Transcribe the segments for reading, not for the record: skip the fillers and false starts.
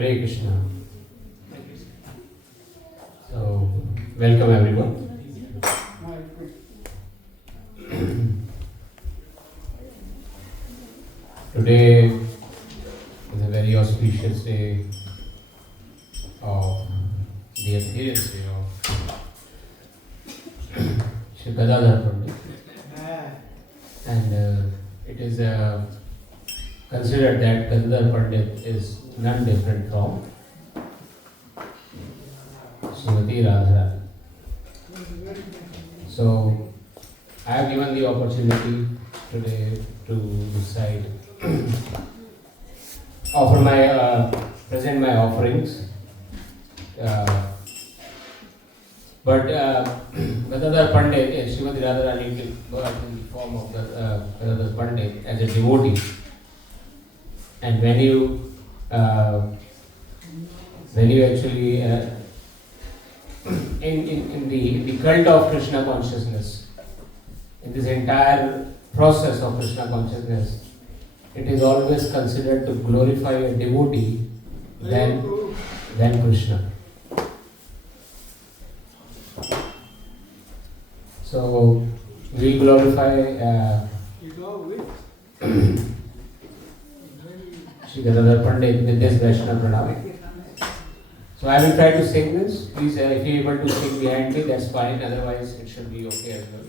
Hare Krishna. So, welcome everyone. Today is a very auspicious day of the appearance day of Shri Gadadhar Pandit. And it is considered that Gadadhar Pandit is none different from Srimati Radharani. So, I have given the opportunity today to recite, present my offerings. But Gadadhar Pandit, Srimati Radharani took birth in the form of Gadadhar Pandit as a devotee. And when you actually in the cult of Krishna consciousness, in this entire process of Krishna consciousness, it is always considered to glorify a devotee than Krishna. So we glorify Shri Gadadhar Pandit with this Vaishnava Pranam. So I will try to sing this. Please, if you are able to sing behind me, that's fine. Otherwise, it should be okay as well.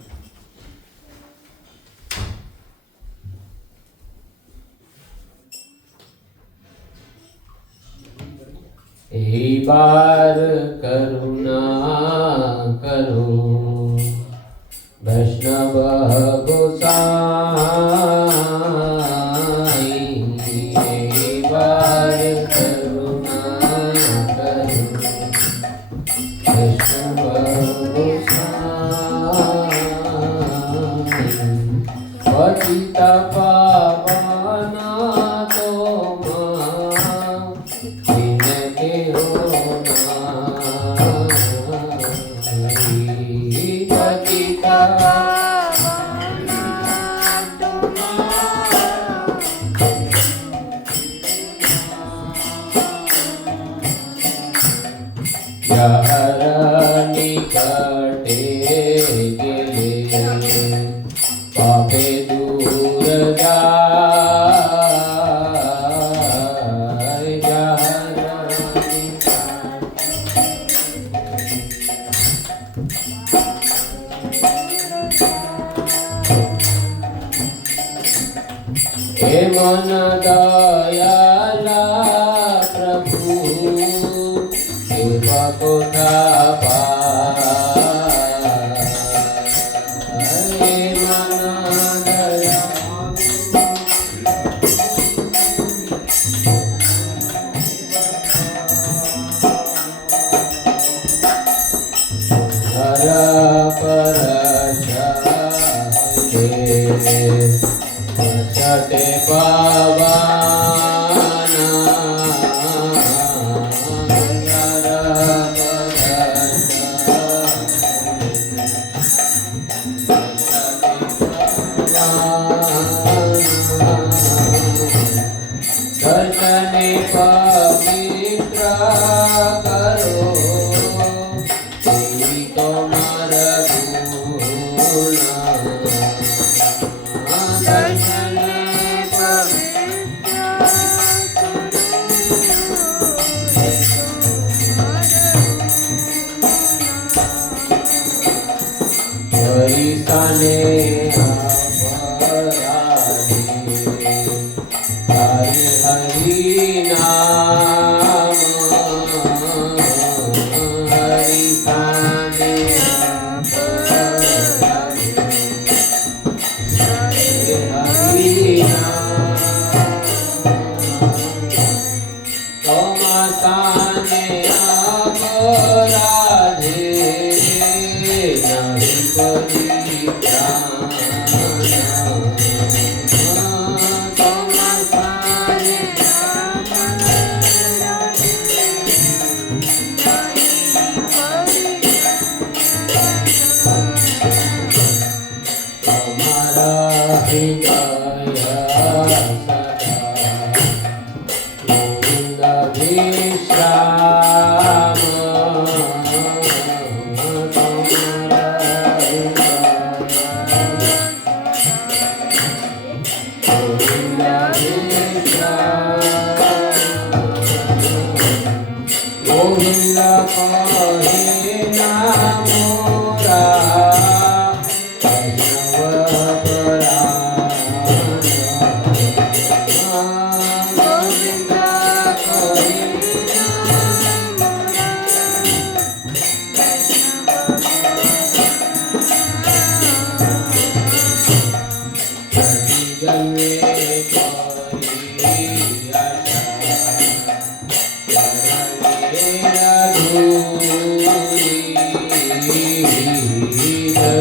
एक बार करुणा करो वैष्णव गोसाई, एक बार करुणा करो वैष्णव गोसाई, पतित पावना निकटे गेले पापे दूर जाय, हे मन दयाला प्रभु कोठा छठे पावाना दर्शने पवित्र करो तुम्हार गुण, दर्शने हरिस्थाने हरि नाम, हरिस्थाने हरि नाम, तमसाने अपराधे नहीं परित्राण, हृदय सदा Govind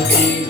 Thank you.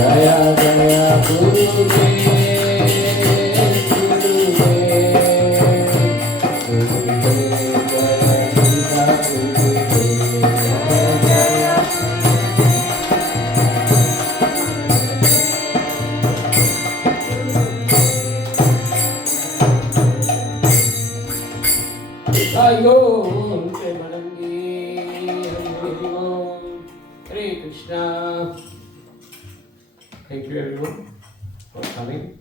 Jaya Jaya Gurudev, Hare Krishna. Thank you everyone for coming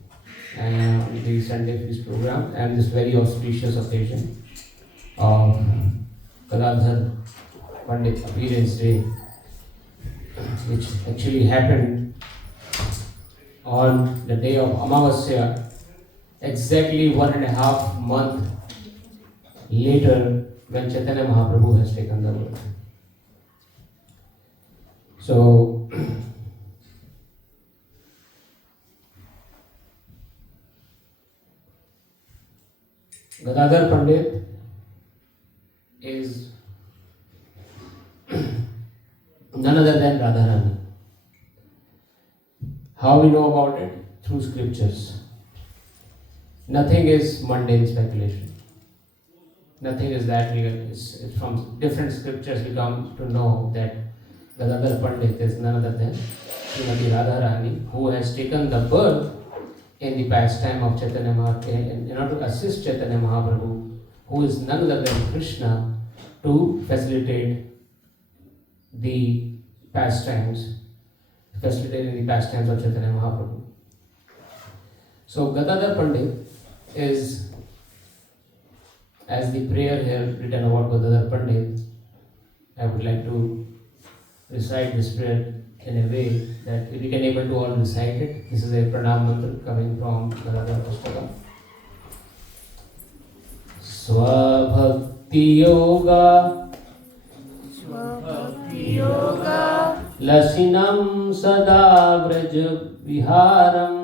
and the Sunday Feast program and this very auspicious occasion of Gadadhar Pandit Appearance Day, which actually happened on the day of Amavasya, exactly 1.5 months later when Chaitanya Mahaprabhu has taken the world. So, Gadadhar Pandit is none other than Radharani. How we know about it? Through scriptures. Nothing is mundane speculation. Nothing is that real. It's from different scriptures we come to know that Gadadhar Pandit is none other than Srimati Radharani, who has taken the birth in the pastime of Chaitanya Mahaprabhu in order to assist Chaitanya Mahaprabhu, who is none other than Krishna, to facilitate the pastimes, facilitating the pastimes of Chaitanya Mahaprabhu. So Gadadhar Pandit is, as the prayer here written about Gadadhar Pandit, I would like to recite this prayer in a way that we can able to all recite it. This is a pranam mantra coming from Gadadhar Pustakam. Swabhakti Yoga Lasinam Sada Vraj Viharam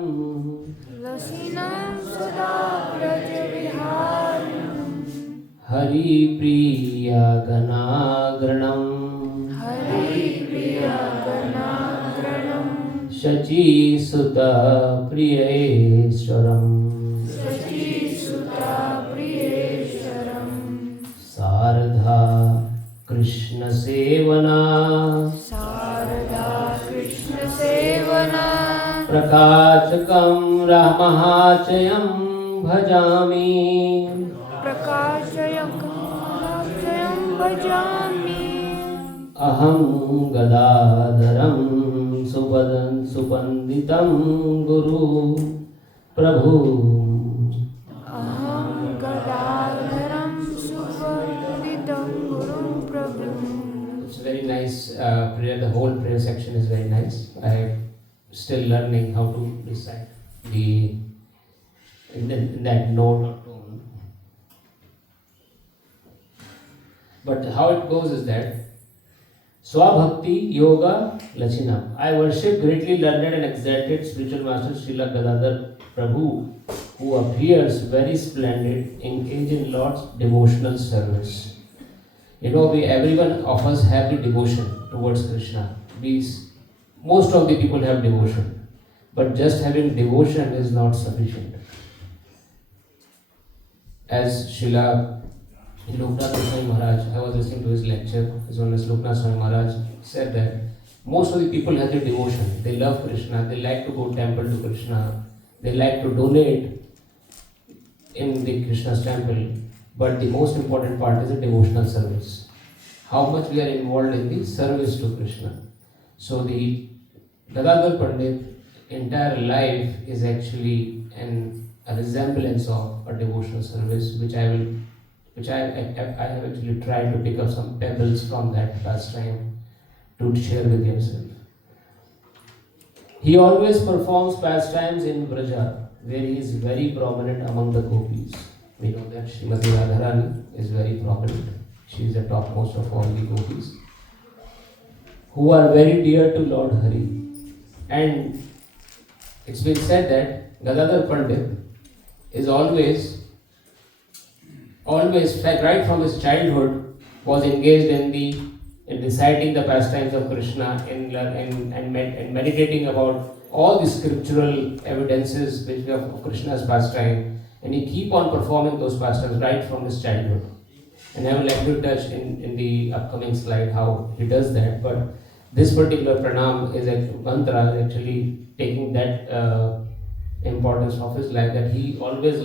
Hari Priya Ganagranam Shachi Sutta Priyeshwaram Sardha Krishna Sevana Prakachakam Ramahachayam Bhajami Aham Gadadharam Supanditam Guru Prabhu. It's very nice prayer. The whole prayer section is very nice. I am still learning how to recite in that note or tone. But how it goes is that Swabhakti Yoga Lachinam. I worship greatly learned and exalted spiritual master Srila Gadadhar Prabhu, who appears very splendid, engaged in Lord's devotional service. You know, everyone of us have the devotion towards Krishna. Most of the people have devotion, but just having devotion is not sufficient. As Srila Loknath Goswami Maharaj, I was listening to his lecture, his Holiness Loknath Goswami Maharaj said that most of the people have the devotion. They love Krishna, they like to go temple to Krishna, they like to donate in the Krishna's temple, but the most important part is the devotional service. How much we are involved in the service to Krishna. So the Gadadhar Pandit entire life is actually a resemblance of a devotional service, which I have actually tried to pick up some pebbles from that pastime to share with yourself. He always performs pastimes in Vraja, where he is very prominent among the gopis. We know that Srimati Radharani is very prominent. She is the topmost of all the gopis, who are very dear to Lord Hari. And it's been said that Gadadhar Pandit is always, right from his childhood, was engaged in reciting the pastimes of Krishna and meditating about all the scriptural evidences which we have of Krishna's pastime, and he keep on performing those pastimes right from his childhood. And I will like to touch in the upcoming slide how he does that. But this particular pranam is a mantra is actually taking that importance of his life, that he always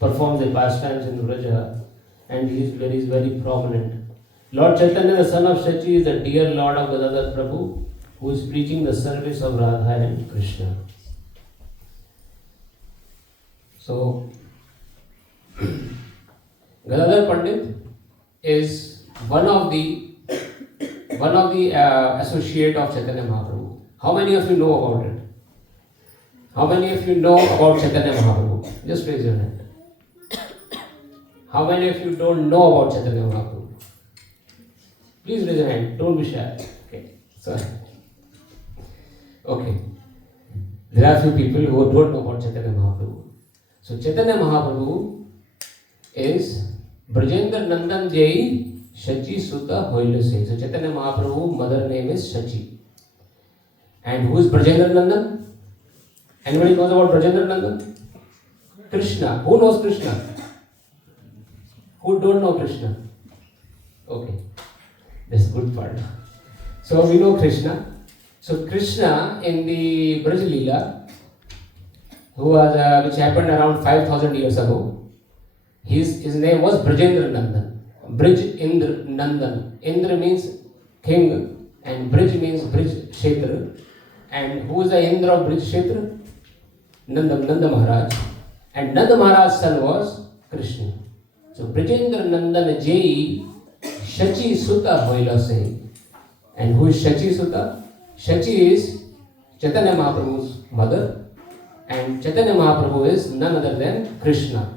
performs the pastimes in Vraja, and he is very prominent. Lord Chaitanya, the son of Shachi, is the dear Lord of Gadadhar Prabhu, who is preaching the service of Radha and Krishna. So, Gadadhar Pandit is one of the associate of Chaitanya Mahaprabhu. How many of you know about it? How many of you know about Chaitanya Mahaprabhu? Just raise your hand. How many of you don't know about Chaitanya Mahaprabhu? Please raise your hand. Don't be shy. Okay. Sorry. Okay. There are few people who don't know about Chaitanya Mahaprabhu. So Chaitanya Mahaprabhu is Brajendra Nandan Jai Shachi Sutta Hoilase. So Chaitanya Mahaprabhu mother name is Shachi. And who is Brajendra Nandan? Anybody knows about Brajendra Nandan? Krishna. Who knows Krishna? Who don't know Krishna? Okay. That's good part. So we know Krishna. So Krishna in the Braj Leela, which happened around 5,000 years ago, his name was Brajendra Nandan. Brij Indra Nandan. Indra means king and Brij means Brij Kshetra. And who is the Indra of Brij Kshetra? Nanda Maharaj. And Nanda Maharaj's son was Krishna. So Brajendra Nandan Jai Shachi Sutta Hoilase. And who is Shachi Sutta? Shachi is Chaitanya Mahaprabhu's mother, and Chaitanya Mahaprabhu is none other than Krishna.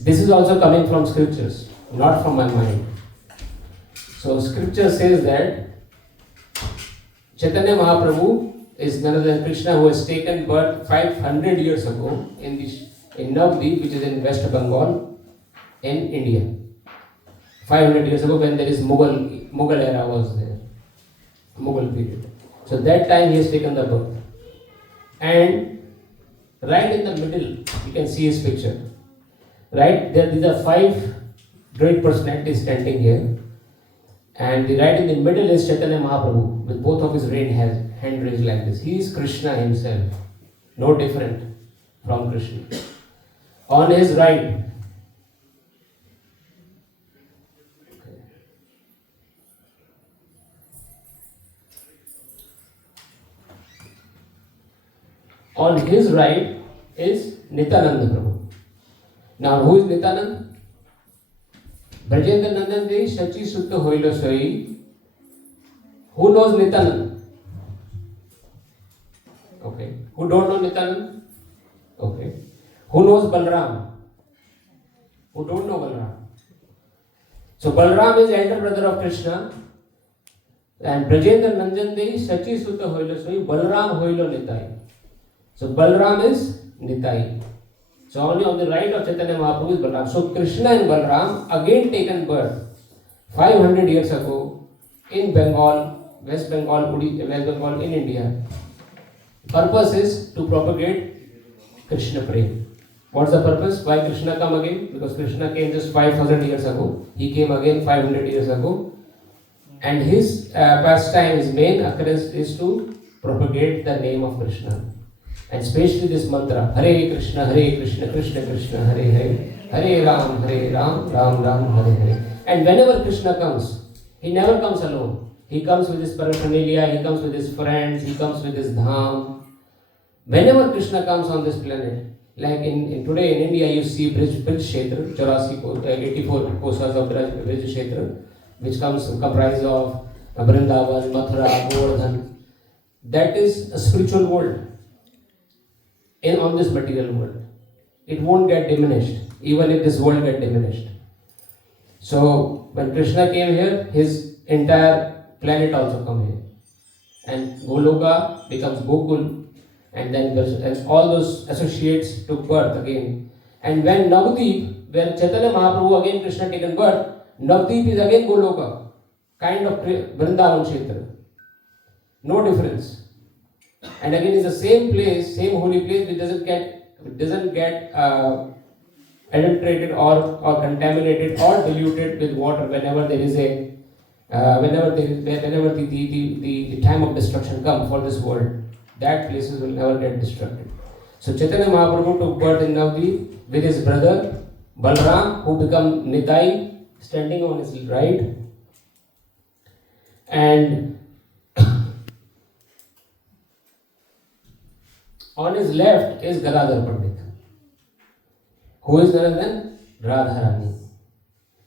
This is also coming from scriptures, not from my mind. So scripture says that Chaitanya Mahaprabhu is none other than Krishna, who has taken birth 500 years ago in Navadvip, which is in West Bengal, in India. 500 years ago, when there is Mughal era was there, Mughal period. So that time he has taken the birth. And right in the middle, you can see his picture. Right there, these are 5 great personalities standing here. And right in the middle is Chaitanya Mahaprabhu with both of his hand raised like this. He is Krishna himself, no different from Krishna. On his right, is Nityananda Prabhu. Now, who is Nityananda? Brajendra Nandan Jai Shachi Sutta Hoilase. Who knows Nityananda? Okay. Who don't know Nityananda? Okay. Who knows Balram? Who don't know Balram? So Balram is elder brother of Krishna, and Brajendra Nandan Jai Shachi Sutta Hoilase. Balram Hoilo Nitai. So Balram is Nitai. So only on the right of Chaitanya Mahaprabhu is Balram. So Krishna and Balram again taken birth 500 years ago in Bengal, West Bengal in India. Purpose is to propagate Krishna Prem. What's the purpose? Why Krishna come again? Because Krishna came just 5,000 years ago. He came again 500 years ago. And his pastime, his main occurrence is to propagate the name of Krishna. And especially this mantra, Hare Krishna, Krishna Krishna, Hare Hare, Hare Ram, Ram Ram, Hare Hare. And whenever Krishna comes, he never comes alone. He comes with his paraphernalia, he comes with his friends, he comes with his dham. Whenever Krishna comes on this planet, like in today in India, you see Brij Kshetra, 84 kosas of Brij Kshetra, which comprise of Vrindavan, Mathura, Govardhan. That is a spiritual world. On this material world, it won't get diminished, even if this world get diminished. So when Krishna came here, his entire planet also come here, and Goloka becomes Gokul, and then all those associates took birth again. And when Navadvip, where Chaitanya Mahaprabhu again Krishna taken birth, Navadvip is again Goloka, kind of Vrindavan Kshetra, no difference. And again, it's the same place, same holy place, which doesn't get adulterated or contaminated or diluted with water whenever there is a whenever the time of destruction comes for this world. That places will never get destructed. So Chaitanya Mahaprabhu took birth in Navadvip with his brother Balram, who became Nitai, standing on his right, and on his left is Gadadhar Pandit, who is none other than Radharani.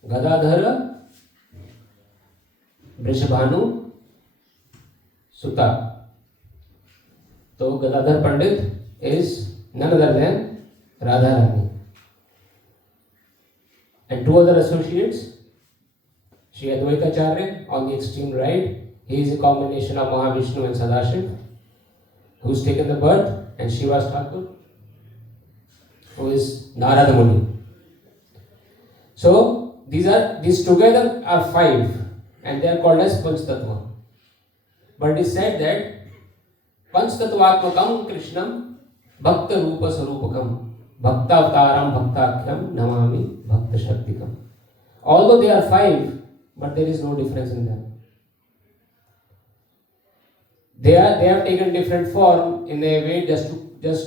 Gadadhar Vrishabhanu Sutta. So Gadadhar Pandit is none other than Radharani. And two other associates, Shri Advaita Acharya on the extreme right. He is a combination of Mahavishnu and Sadashiv, who's taken the birth, and Shivas Thakur, who is Narada Muni. So these together are 5, and they are called as Panch Tattva. But it is said that Panch Tattvatmakam Krishnam Bhakta Rupa Sarupakam Bhakta Avtaram Bhaktakhyam Namami Bhakta Shaktikam. Although they are 5, but there is no difference in them. They have taken different form in a way just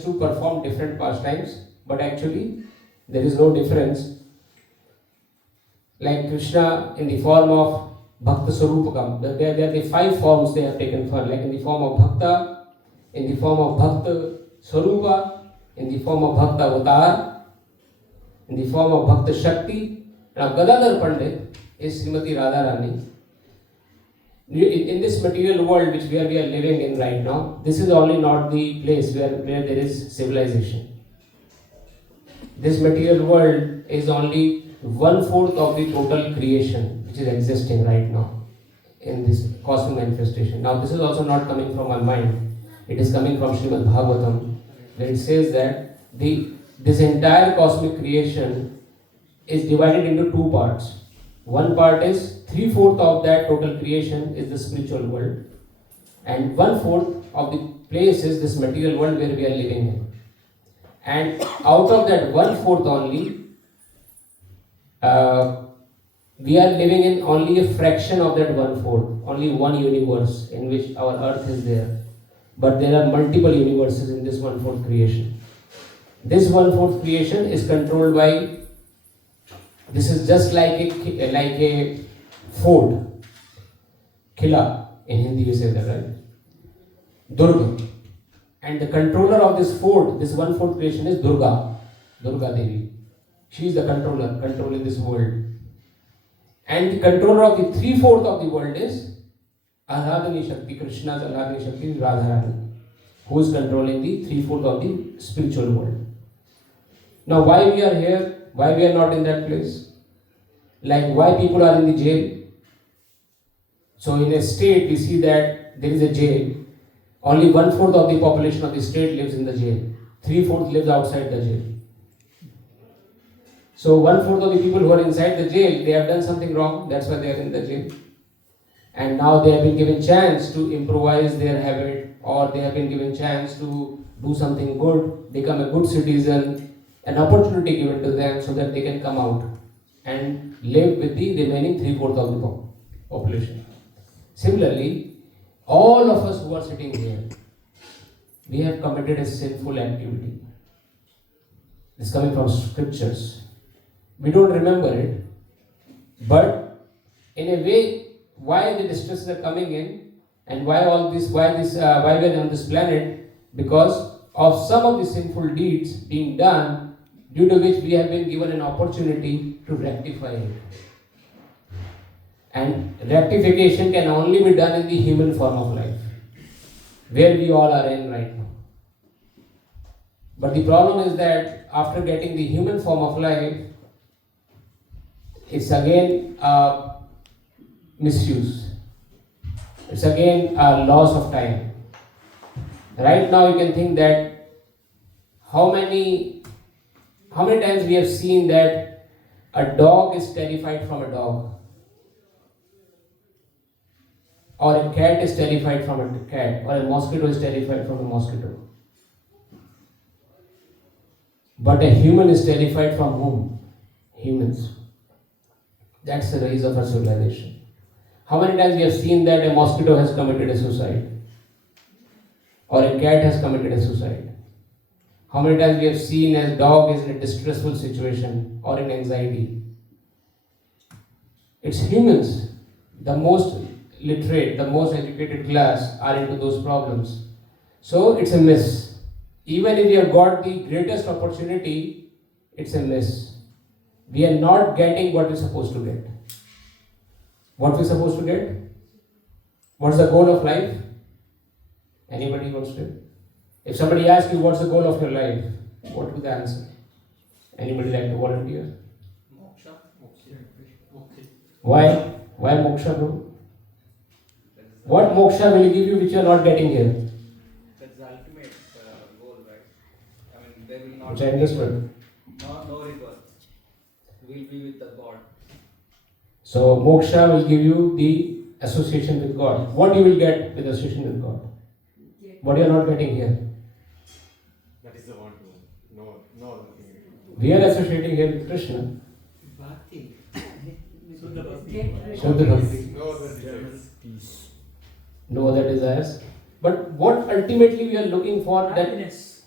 to perform different pastimes, but actually there is no difference. Like Krishna in the form of Bhakta Sarupakam, there are the 5 forms they have taken for, like in the form of Bhakta, in the form of Bhakta Sarupa, in the form of Bhakta Avatar, in the form of Bhakta Shakti. Now Gadadhar Pandit is Srimati Radharani. In this material world which we are living in right now, this is only not the place where there is civilization. This material world is only 1/4 of the total creation which is existing right now in this cosmic manifestation. Now this is also not coming from my mind. It is coming from Srimad Bhagavatam, where it says that this entire cosmic creation is divided into 2 parts. One part is 3/4 of that total creation is the spiritual world, and 1/4 of the place is this material world where we are living in. And out of that 1/4 only, we are living in only a fraction of that 1/4, only one universe in which our earth is there. But there are multiple universes in this 1/4 creation. This 1/4 creation is controlled by, this is just like a fort, Kila, in Hindi we say that, right? Durga. And the controller of this fort, this 1/4 creation is Durga Devi. She is the controller, controlling this world. And the controller of the 3/4 of the world is Aradhani Shakti, Krishna's Aradhani Shakti, Radharani, who is controlling the 3/4 of the spiritual world. Now why we are here? Why we are not in that place? Like why people are in the jail? So in a state we see that there is a jail. Only 1/4 of the population of the state lives in the jail. 3/4 lives outside the jail. So 1/4 of the people who are inside the jail, they have done something wrong. That's why they are in the jail. And now they have been given chance to improvise their habit, or they have been given chance to do something good, become a good citizen, an opportunity given to them so that they can come out and live with the remaining 3/4 of the population. Similarly, all of us who are sitting here, we have committed a sinful activity. It's coming from scriptures. We don't remember it, but in a way, why the distresses are coming in, and why we are on this planet, because of some of the sinful deeds being done, due to which we have been given an opportunity to rectify it. And rectification can only be done in the human form of life, where we all are in right now. But the problem is that after getting the human form of life, it's again misuse. It's again a loss of time. Right now you can think that how many times we have seen that a dog is terrified from a dog. or a cat is terrified from a cat, or a mosquito is terrified from a mosquito. But a human is terrified from whom? Humans. That's the rise of our civilization. How many times we have seen that a mosquito has committed a suicide? Or a cat has committed a suicide? How many times we have seen a dog is in a distressful situation or in anxiety? It's humans, the most literate, the most educated class are into those problems. So it's a miss. Even if you have got the greatest opportunity, it's a miss. We are not getting what we're supposed to get. What we're supposed to get? What's the goal of life? Anybody wants to? If somebody asks you what's the goal of your life, what would the answer? Anybody like to volunteer? Moksha. Why? Why moksha, bro? What moksha will give you which you are not getting here? That's the ultimate goal, right? I mean, they will not. Which I understood. No rebirth. We'll be with the God. So moksha will give you the association with God. What you will get with association with God? What you are not getting here? That is the one to know other thing. We are associating here with Krishna. Bhakti. Shuddha Bhakti. No other desires. Peace. No other desires. But what ultimately we are looking for? Happiness.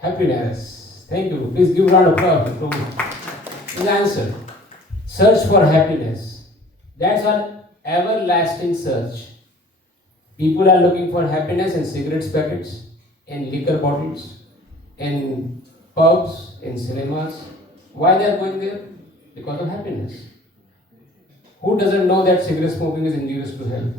That happiness. Thank you. Please give a round of applause. His answer. Search for happiness. That's our everlasting search. People are looking for happiness in cigarette packets, in liquor bottles, in pubs, in cinemas. Why they are going there? Because of happiness. Who doesn't know that cigarette smoking is injurious to health?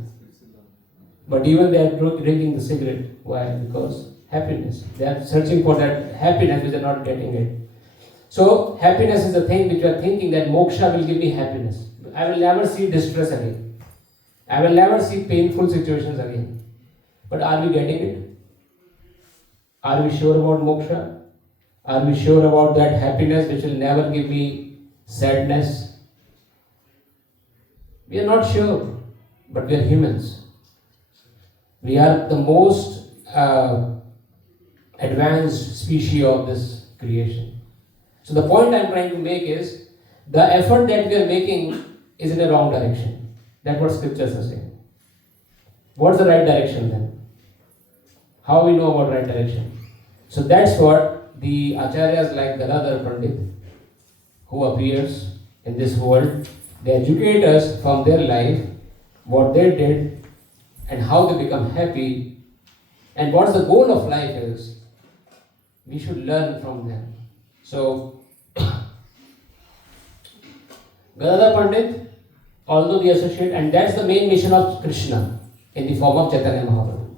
But even they are drinking the cigarette. Why? Because happiness. They are searching for that happiness which they are not getting it. So happiness is the thing which you are thinking that moksha will give me happiness. I will never see distress again. I will never see painful situations again. But are we getting it? Are we sure about moksha? Are we sure about that happiness which will never give me sadness? We are not sure, but we are humans. We are the most advanced species of this creation. So the point I am trying to make is, the effort that we are making is in a wrong direction. That's what scriptures are saying. What's the right direction then? How we know about right direction? So that's what the acharyas like Gadadhar Pandit, who appears in this world, they educate us from their life, what they did, and how they become happy, and what the goal of life is. We should learn from them. So, Gadadhar Pandit, although they associate, and that's the main mission of Krishna in the form of Chaitanya Mahaprabhu.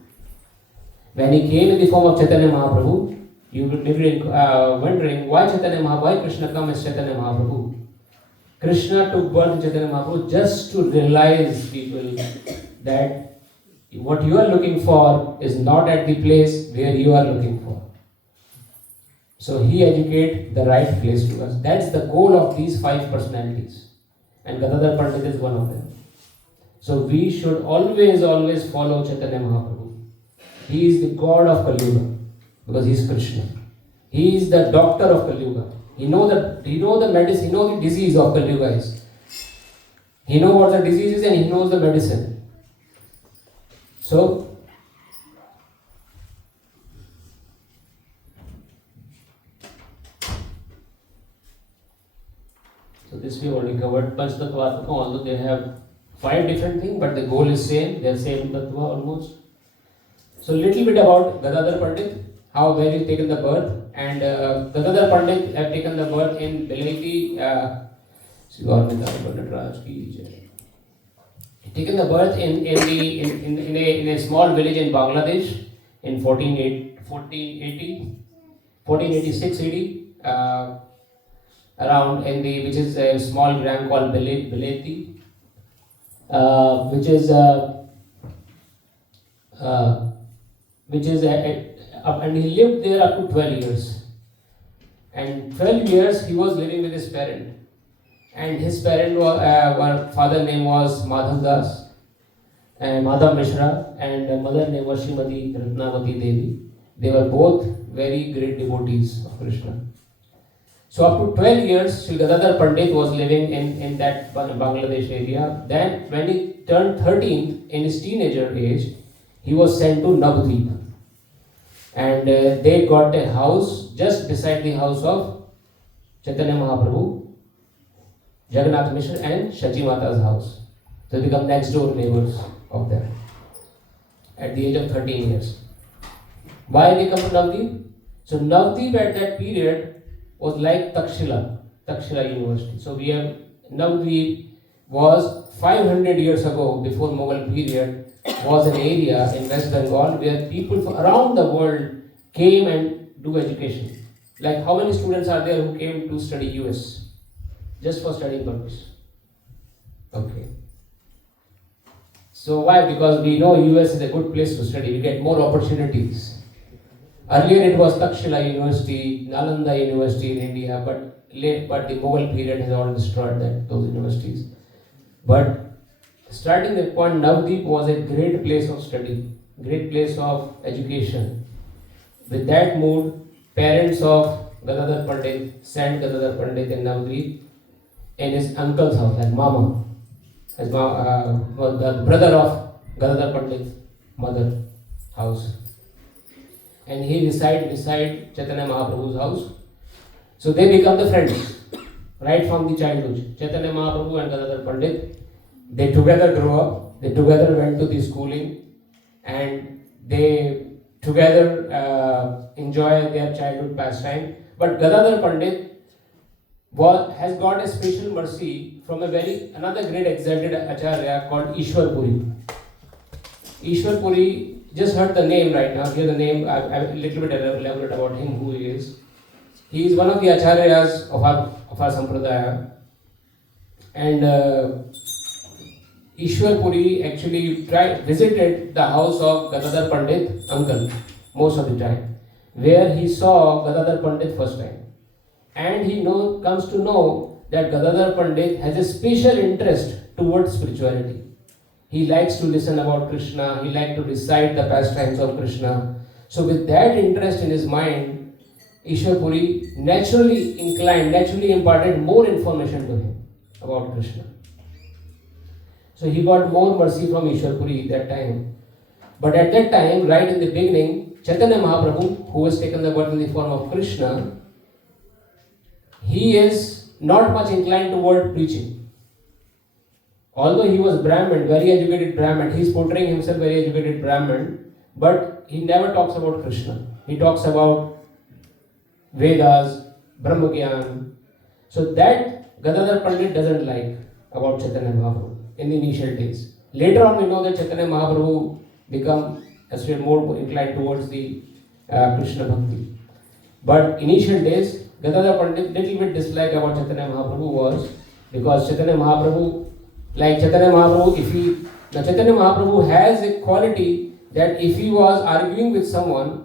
When he came in the form of Chaitanya Mahaprabhu, you will be wondering why Chaitanya Mahaprabhu, why Krishna come as Chaitanya Mahaprabhu. Krishna took birth in Chaitanya Mahaprabhu just to realize people that what you are looking for is not at the place where you are looking for. So he educates the right place to us. That's the goal of these 5 personalities. And Gadadhar Pandit is one of them. So we should always follow Chaitanya Mahaprabhu. He is the God of Kali Yuga because he is Krishna. He is the doctor of Kali Yuga. He know the medicine, he knows the disease of Kali Yuga is. He knows what the disease is and he knows the medicine. So this we already covered. Panchtattvātmaka, although they have 5 different things, but the goal is same. They are same tattva almost. So little bit about Gadadhar Pandit, how where he taken the birth, and Gadadhar Pandit have taken the birth in Belaiti. Taken the birth in a small village in Bangladesh in 1486 AD. Around in the which is a small gram called Belaiti, which is and he lived there up to 12 years. And 12 years he was living with his parent, and his parent was father name was Madhav Das, and Madhav Mishra, and mother name was Srimati Ratnavati Devi. They were both very great devotees of Krishna. So up to 12 years, Sri Gadadhar Pandit was living in that Bangladesh area. Then when he turned 13, in his teenager age, he was sent to Navadvip. And they got a house just beside the house of Chaitanya Mahaprabhu, Jagannath Mishra and Shachi Mata's house. So they become next door neighbors of them at the age of 13 years. Why they come to Navadvip? So Navadvip at that period was like Takshila University. So we have Navadvip was 500 years ago, before Mughal period, was an area in West Bengal where people from around the world came and do education. Like how many students are there who came to study US just for studying purpose? Okay. So why? Because we know US is a good place to study. We get more opportunities. Earlier it was Takshila University, Nalanda University in India, but the Mughal period has all destroyed those universities. But starting the point, Navadvip was a great place of study, great place of education. With that mood, parents of Gadadhar Pandit sent Gadadhar Pandit in Navadvip in his uncle's house, as Mama, was the brother of Gadadhar Pandit's mother house. And he resided beside Chaitanya Mahaprabhu's house. So they become the friends, right from the childhood. Chaitanya Mahaprabhu and Gadadhar Pandit, they together grew up, they together went to the schooling, and they together enjoy their childhood pastime. But Gadadhar Pandit has got a special mercy from another great exalted acharya called Ishwar Puri. Ishwar Puri, just heard the name right now, hear the name, I'm a little bit elaborate about him, who he is. He is one of the acharyas of our sampradaya. And Ishwar Puri actually visited the house of Gadadhar Pandit, uncle, most of the time, where he saw Gadadhar Pandit first time. And he comes to know that Gadadhar Pandit has a special interest towards spirituality. He likes to listen about Krishna, he likes to recite the pastimes of Krishna. So with that interest in his mind, Ishwar Puri naturally imparted more information to him about Krishna. So he got more mercy from Ishwar Puri that time. But at that time, right in the beginning, Chaitanya Mahaprabhu, who has taken the birth in the form of Krishna, he is not much inclined toward preaching. Although he was Brahmin, very educated Brahmin, he is portraying himself very educated Brahmin, but he never talks about Krishna. He talks about Vedas, Brahmagyan. So that Gadadhar Pandit doesn't like about Chaitanya Mahaprabhu in the initial days. Later on we know that Chaitanya Mahaprabhu become more inclined towards the Krishna Bhakti. But initial days, Gadadhar Pandit little bit dislike about Chaitanya Mahaprabhu was because Chaitanya Mahaprabhu Chaitanya Mahaprabhu has a quality that if he was arguing with someone,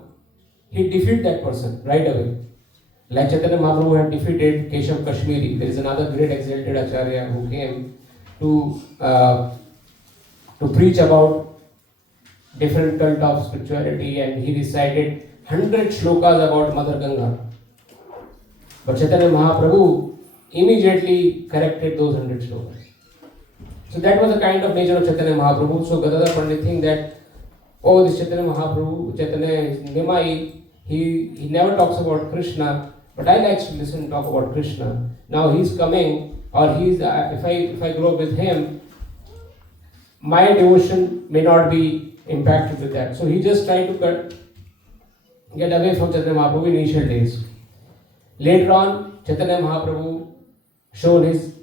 he defeat that person right away. Like Chaitanya Mahaprabhu had defeated Keshav Kashmiri. There is another great exalted acharya who came to preach about different cult of spirituality, and he recited 100 shlokas about Mother Ganga. But Chaitanya Mahaprabhu immediately corrected those 100 shlokas. So that was the kind of nature of Chaitanya Mahaprabhu. So Gadadhar Pandit think that, this Chaitanya Mahaprabhu, Chaitanya is Nimai, he never talks about Krishna, but I like to talk about Krishna. Now he's coming, or if I grow up with him, my devotion may not be impacted with that. So he just tried to get away from Chaitanya Mahaprabhu in initial days. Later on, Chaitanya Mahaprabhu showed his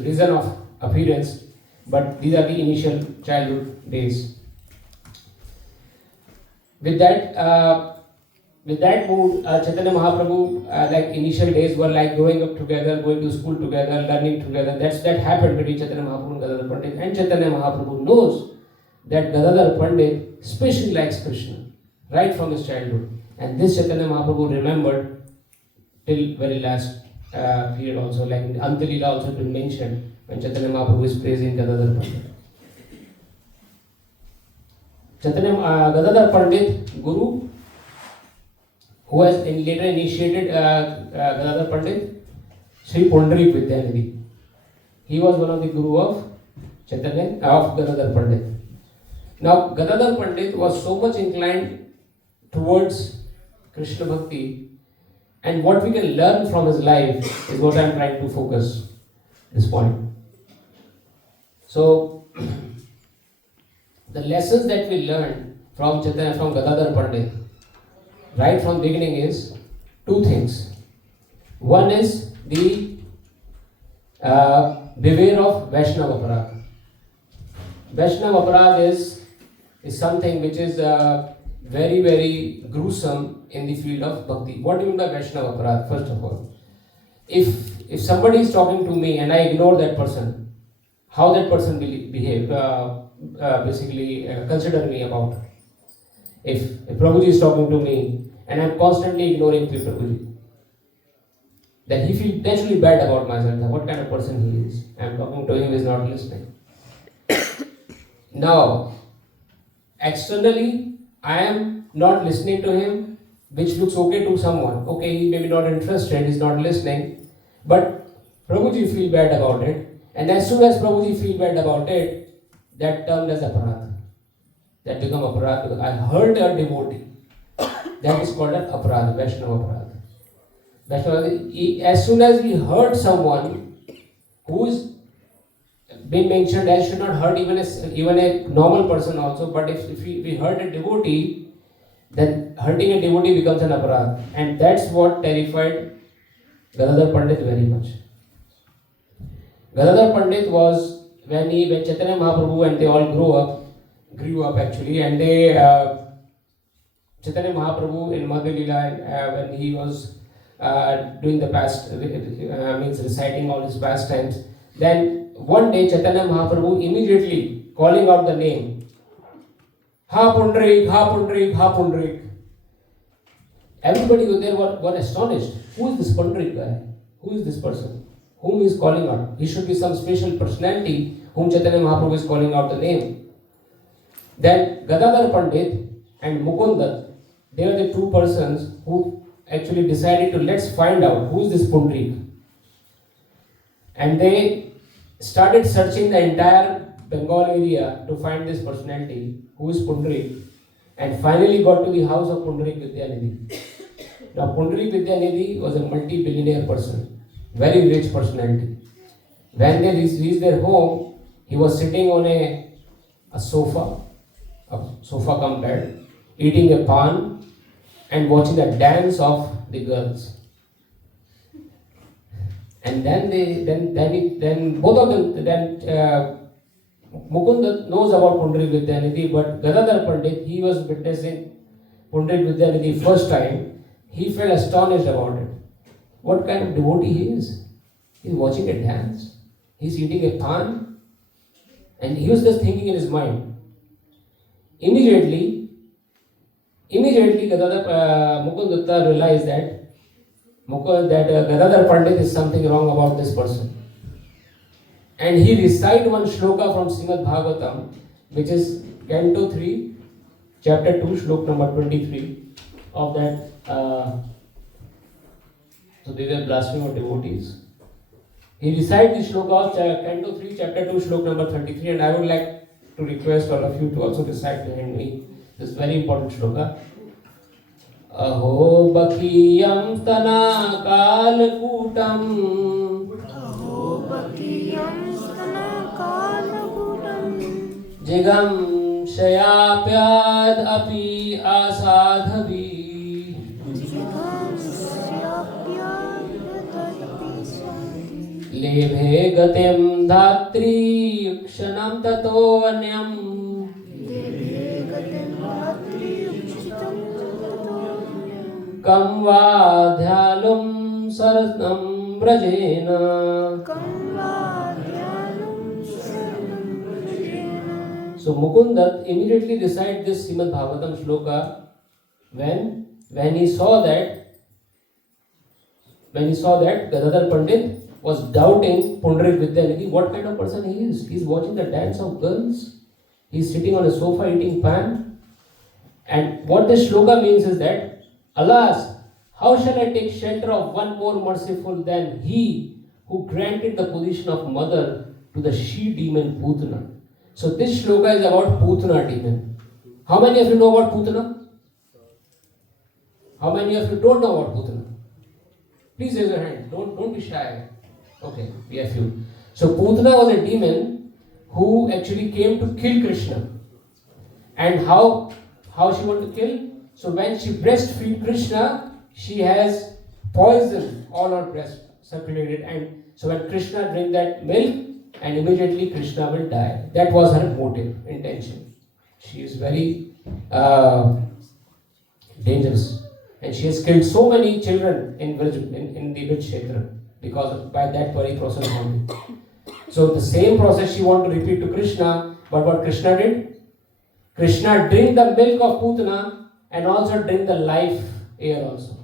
reason of appearance, but these are the initial childhood days. With that mood, Chaitanya Mahaprabhu, like initial days were like growing up together, going to school together, learning together. That happened between Chaitanya Mahaprabhu and Gadadhar Pandit. And Chaitanya Mahaprabhu knows that Gadadhar Pandit especially likes Krishna right from his childhood. And this Chaitanya Mahaprabhu remembered till very last period also, like Antya Leela also been mentioned when Chaitanya Mahaprabhu is praising Gadadhar Pandit. Gadadhar Pandit, Guru, who has later initiated Gadadhar Pandit, Sri Pundarik Vidyanidhi. He was one of the Guru of Gadadhar Pandit. Now, Gadadhar Pandit was so much inclined towards Krishna Bhakti, and what we can learn from his life is what I am trying to focus this point. So, the lessons that we learned from Gadadhar Pandit, right from beginning, is two things. One is the beware of Vaishnava Aparad. Vaishnava Aparad is something which is very, very gruesome in the field of bhakti. What do you mean by Vaishnava Aparad? First of all, if somebody is talking to me and I ignore that person, how that person will behave, consider me about. If Prabhuji is talking to me and I am constantly ignoring Prabhuji, then he feels naturally bad about myself. What kind of person he is? I am talking to him, he is not listening. Now, externally, I am not listening to him, which looks okay to someone. Okay, he may be not interested, he is not listening, but Prabhuji feel bad about it. And as soon as Prabhuji feel bad about it, that term as aparad. That become aparad because I hurt a devotee. That is called an aparad, Vaishnava aparad. As soon as we hurt someone who's been mentioned as should not hurt even a normal person also, but if we hurt a devotee, then hurting a devotee becomes an aparad. And that's what terrified Gadadhar Pandit very much. Gadadhar Pandit was when Chaitanya Mahaprabhu and they all grew up actually, and they Chaitanya Mahaprabhu in Madhya Leela, when he was doing the reciting all his pastimes, then one day Chaitanya Mahaprabhu immediately calling out the name, Ha Pundarik, Ha Pundarik, Ha Pundarik. Everybody there were astonished. Who is this Pundarik guy? Who is this person? Whom he is calling out? He should be some special personality whom Chaitanya Mahaprabhu is calling out the name. Then Gadadhar Pandit and Mukundat, they were the two persons who actually decided to let's find out who is this Pundarik. And they started searching the entire Bengal area to find this personality who is Pundarik, and finally got to the house of Pundarik Vidyanidhi. Now Pundarik Vidyanidhi was a multi-billionaire person, very rich personality. When they reached their home, he was sitting on a sofa cum bed, eating a pan and watching the dance of the girls. And then both of them, Mukunda knows about Pundarik Vidyanidhi, but Gadadhar Pandit, he was witnessing Pundarik Vidyanidhi first time. He felt astonished about it. What kind of devotee he is? He's watching a dance. He's eating a pan. And he was just thinking in his mind. Immediately Mukundadtta realized that Gadadhar Pandit is something wrong about this person. And he recited one shloka from Srimad Bhagavatam, which is Canto 3, Chapter 2, Shlok number 23 of that. So they were blasphemy of devotees. He recited the shloka of Canto 3, Chapter 2, Shlok number 33, and I would like to request all of you to also recite behind me this very important shloka. Aho bakiyam stana kalkutam Jigam shayapyad api asadhavi Lebhe gatem dhatri kshanam tato anyam Kam va dhyalum saranam brajena. So Mukundat immediately recited this Srimad Bhagavatam shloka when he saw that Gadadhar Pandit was doubting Pundarik Vidyanidhi, what kind of person he is. He is watching the dance of girls. He is sitting on a sofa eating pan. And what this shloka means is that, alas, how shall I take shelter of one more merciful than he who granted the position of mother to the she demon Putana? So this shloka is about Putana demon. How many of you know about Putana? How many of you don't know about Putana? Please raise your hand. Don't be shy. Okay, we have few. So Putana was a demon who actually came to kill Krishna. And how she want to kill? So when she breastfeed Krishna, she has poison all her breast circulated, and so when Krishna drink that milk, and immediately Krishna will die. That was her motive, intention. She is very dangerous, and she has killed so many children in the Vrij Kshetra because of, by that very process only. So the same process she want to repeat to Krishna, but what Krishna did? Krishna drink the milk of Putana and also drink the life air also,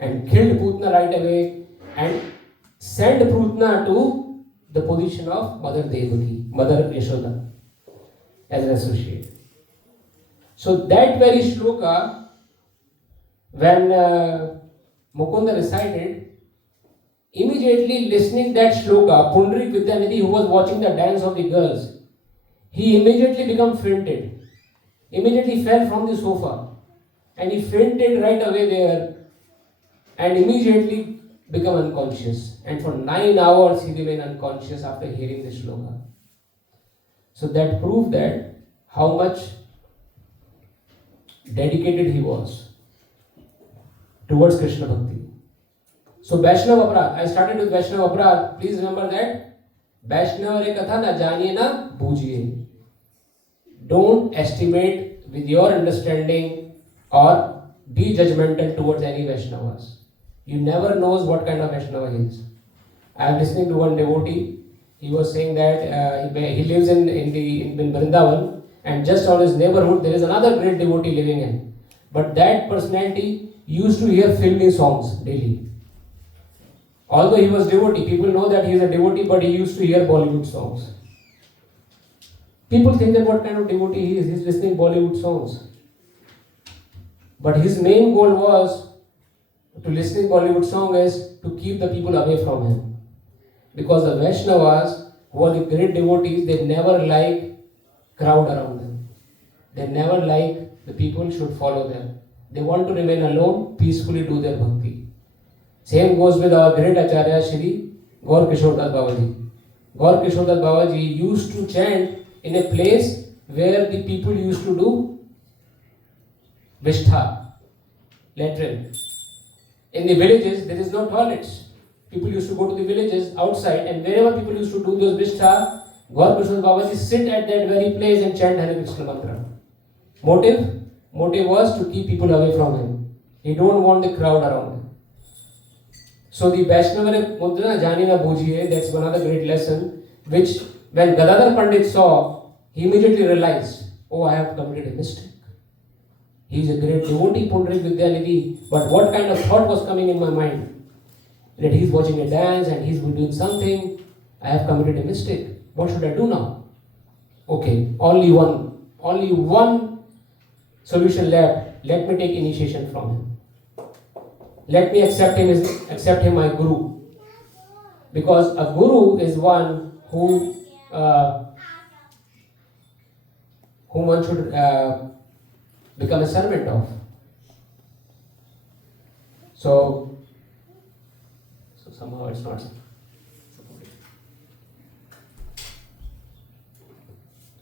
and killed Putana right away and sent Putana to the position of Mother Devaki, Mother Yashoda as an associate. So that very shloka, when Mukunda recited, immediately listening that shloka, Pundarik Vidyanidhi, who was watching the dance of the girls, he immediately became fainted. Immediately fell from the sofa, and he fainted right away there, and immediately become unconscious. And for 9 hours he remained unconscious after hearing this shloka. So that proved that how much dedicated he was towards Krishna Bhakti. So Vaishnava Aparadh, I started with Vaishnava Aparadh. Please remember that Vaishnava re katha na janiye na bhujiye. Don't estimate with your understanding or be judgmental towards any Vaishnavas. You never knows what kind of Vaishnava he is. I am listening to one devotee. He was saying that he lives in Vrindavan, and just on his neighborhood there is another great devotee living in. But that personality used to hear filmy songs daily. Although he was devotee, people know that he is a devotee, but he used to hear Bollywood songs. People think that what kind of devotee he is. He is listening Bollywood songs. But his main goal was to listening Bollywood song is to keep the people away from him. Because the Vaishnavas, who are the great devotees, they never like crowd around them. They never like the people should follow them. They want to remain alone, peacefully do their bhakti. Same goes with our great Acharya Shri Gaur Kishore Das Babaji. Gaur Kishore Das Babaji used to chant in a place where the people used to do Vishtha, latrine. In the villages, there is no toilets. People used to go to the villages outside, and wherever people used to do those Vishtha, Gaur Kishore Babaji sit at that very place and chant Hare Krishna mantra. Motive was to keep people away from him. He don't want the crowd around him. So the Vaishnava Mudra Janina Bhujiye, that's one other great lesson, which when Gadadhar Pandit saw, he immediately realized, oh, I have committed a mistake. He is a great devotee, Pundarik Vidyanidhi, but what kind of thought was coming in my mind? That he is watching a dance and he is doing something. I have committed a mistake. What should I do now? Okay, only one solution left. Let me take initiation from him. Let me accept him my guru. Because a guru is one whom one should become a servant of. So somehow it's not supported.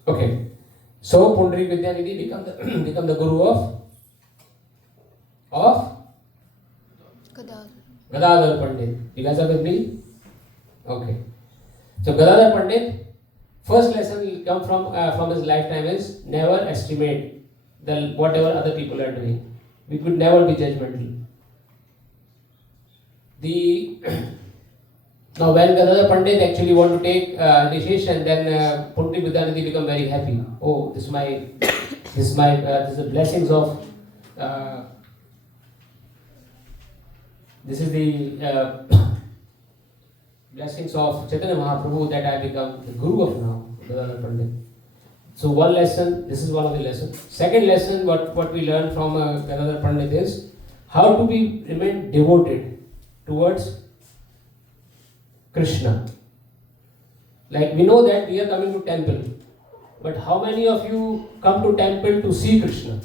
Okay. So Pundarik Vidyanidhi become the guru of Gadadhar Pandit. You guys are with me? Okay. So Gadadhar Pandit, first lesson will come from his lifetime is never estimate whatever other people are doing. We could never be judgmental. Now when Gadadhar Pandit actually want to take initiation, then Pundarik Vidyanidhi become very happy. Oh, this is the blessings of this is the blessings of Chaitanya Mahaprabhu that I become the guru of now, Gadadhar Pandit. So one lesson, this is one of the lessons. Second lesson, what we learn from Gadadhar Pandit is how to be remain devoted towards Krishna. Like we know that we are coming to temple, but how many of you come to temple to see Krishna?